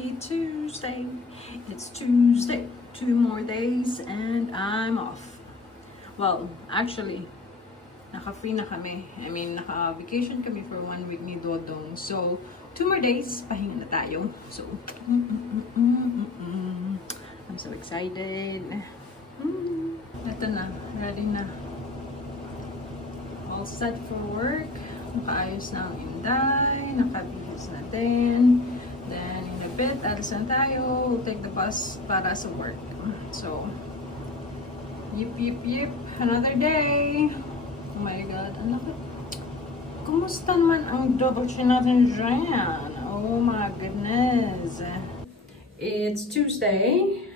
Lucky Tuesday. It's Tuesday. 2 more days and I'm off. Well, actually, naka-free na kami. I mean, naka-vacation kami for 1 week ni Dodong. So, 2 more days, pahinga na tayo. So, I'm so excited. Ito na, ready na. All set for work. Nakaayos na ang Inday. Nakabihis na din. Then, in a bit, alis na tayo. We'll take the bus para sa work. So, yip. Another day. Oh my God. Ang laki. Kumusta naman ang double chin natin dyan? Oh my goodness. It's Tuesday.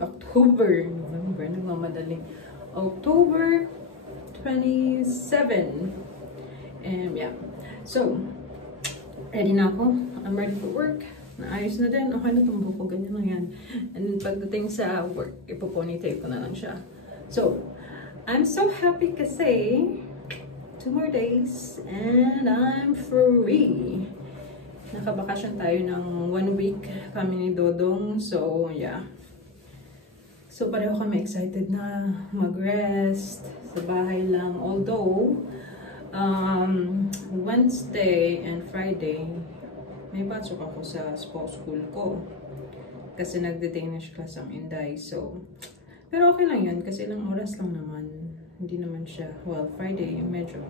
October. November. Nagmamadaling. October 27. And yeah. So, ready na ako. I'm ready for work. Naayos na din. Okay na itong buko. Ganyan lang yan. And then pagdating sa work, ipoponytail ko na lang siya. So, I'm so happy kasi 2 more days and I'm free. Nakabakasyon tayo ng 1 week kami ni Dodong. So, yeah. So, pareho kami excited na mag-rest sa bahay lang. Although, Wednesday and Friday, may pasok ako sa school ko. Kasi nagde-Danish class ang Inday. So, pero okay lang yun. Kasi ilang oras lang naman. Hindi naman siya. Well, Friday, medyo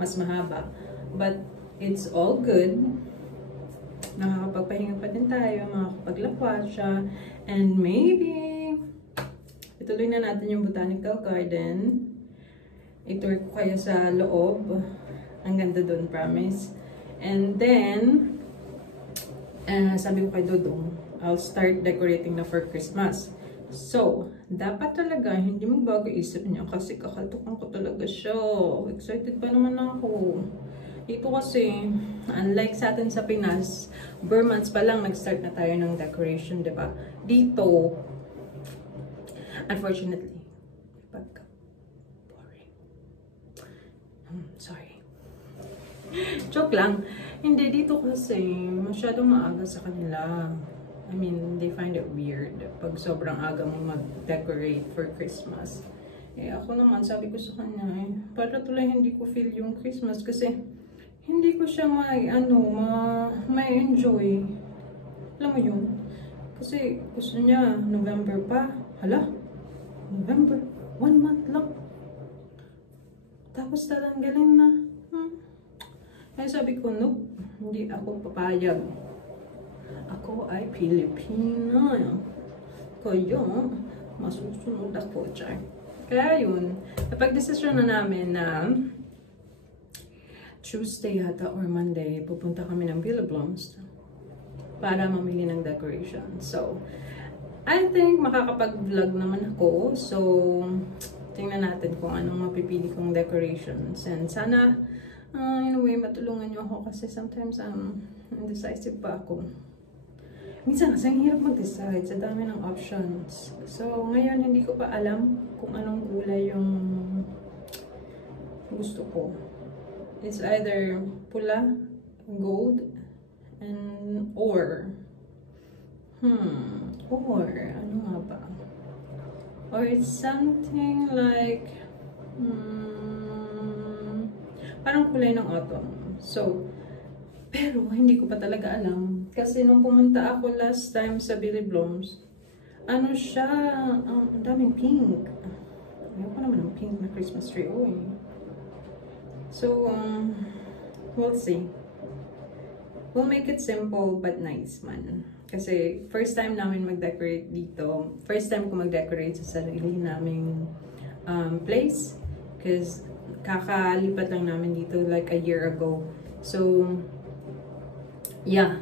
mas mahaba. But, it's all good. Nakakapagpahinga pa din tayo. Makakapaglakwa siya. And maybe, ituloy na natin yung botanical garden. I-tour ko kayo sa loob. Ang ganda doon, promise. And then, sabi ko kay Dodong, I'll start decorating na for Christmas. So, dapat talaga hindi magbago isip niya kasi kakatukan ko talaga siya. Excited pa naman ako. Dito kasi, unlike sa atin sa Pinas, bare months pa lang nag-start na tayo ng decoration, diba? Dito, unfortunately, sorry. Joke lang. Hindi, dito kasi masyadong maaga sa kanila. I mean, they find it weird pag sobrang aga mo mag-decorate for Christmas. Eh, ako naman, sabi ko sa kanya, para tuloy hindi ko feel yung Christmas kasi hindi ko siya may enjoy. Alam mo yun? Kasi gusto niya, November pa. Hala? November? 1 month lang. Tapos tatanggalin na. Kaya sabi ko, no, hindi ako papayag. Ako ay Pilipina. Kaya, masusunod ako, char. Kaya yun, napag-desisyon na namin na Tuesday yata or Monday, pupunta kami ng Billabloms para mamili ng decoration. So, I think makakapag-vlog naman ako. So, tingnan natin kung anong mapipili kong decorations. And sana, in a way, matulungan niyo ako kasi sometimes indecisive pa ako. Minsan kasi ang hirap mag-decide sa dami ng options. So, ngayon hindi ko pa alam kung anong kulay yung gusto ko. It's either pula, gold, or ano nga ba? Or it's something like, parang kulay ng autumn. So, pero hindi ko pa talaga alam. Kasi nung pumunta ako last time sa Billabloms, ano siya, ang daming pink. Ayoko naman ng pink na Christmas tree. So, we'll see. We'll make it simple but nice man. Kasi first time namin mag-decorate dito. First time ko mag-decorate sa sarili naming place. Because kakalipat lang namin dito like a year ago. So, yeah.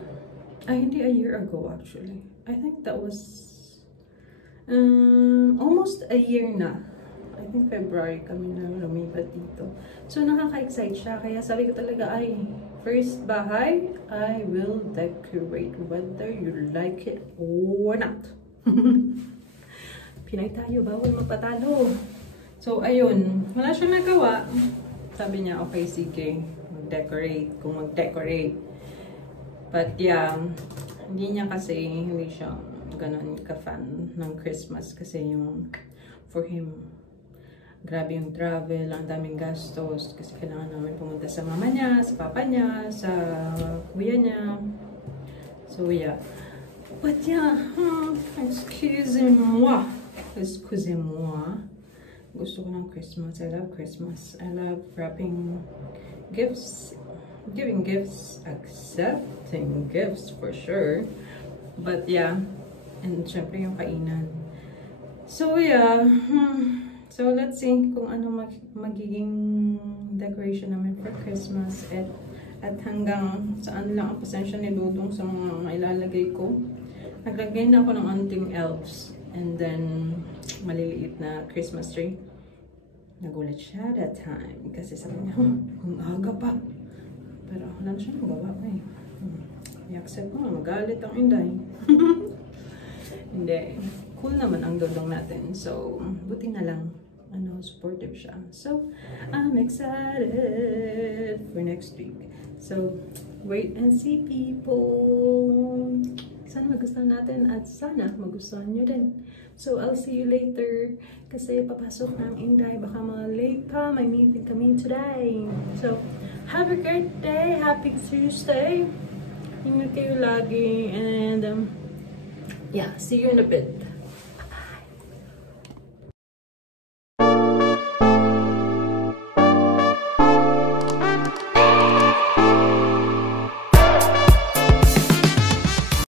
Hindi a year ago actually. I think that was almost a year na. I think February kami na lumipat dito. So, nakaka-excite siya. Kaya sabi ko talaga, first bahay, I will decorate whether you like it or not. Pinay tayo, bawal magpatalo. So, ayun. Wala siyang nagawa. Sabi niya, okay, sige. Mag-decorate. Kung mag-decorate. But, yeah. Hindi siya ganun ka-fan ng Christmas kasi for him, grabe yung travel, ang daming gastos kasi kailangan namin pumunta sa mama niya, sa papa niya, sa kuya niya. So yeah. But yeah, excusez-moi. Gusto ko ng Christmas. I love Christmas. I love wrapping gifts, giving gifts, accepting gifts for sure. But yeah, and syempre yung kainan. So yeah, so let's see kung ano magiging decoration namin for Christmas at hanggang saan lang ang pasensya ni Dudong sa mga ilalagay ko. Naglagay na ako ng anting elves and then maliliit na Christmas tree. Nagulat siya that time kasi sabi niya, ang aga pa. Pero wala na siya magawa pa eh. I-accept mo, magalit ang Inday. Hindi. Cool naman ang Dudong natin. So, buti na lang. Supportive siya. So, I'm excited for next week. So, wait and see, people. Sana magustuhan natin at sana magustuhan nyo din. So, I'll see you later. Kasi papasok na ang Inday. Baka mga late pa. May meeting kami today. So, have a great day. Happy Tuesday. Ingat kayo lagi. And, yeah, see you in a bit.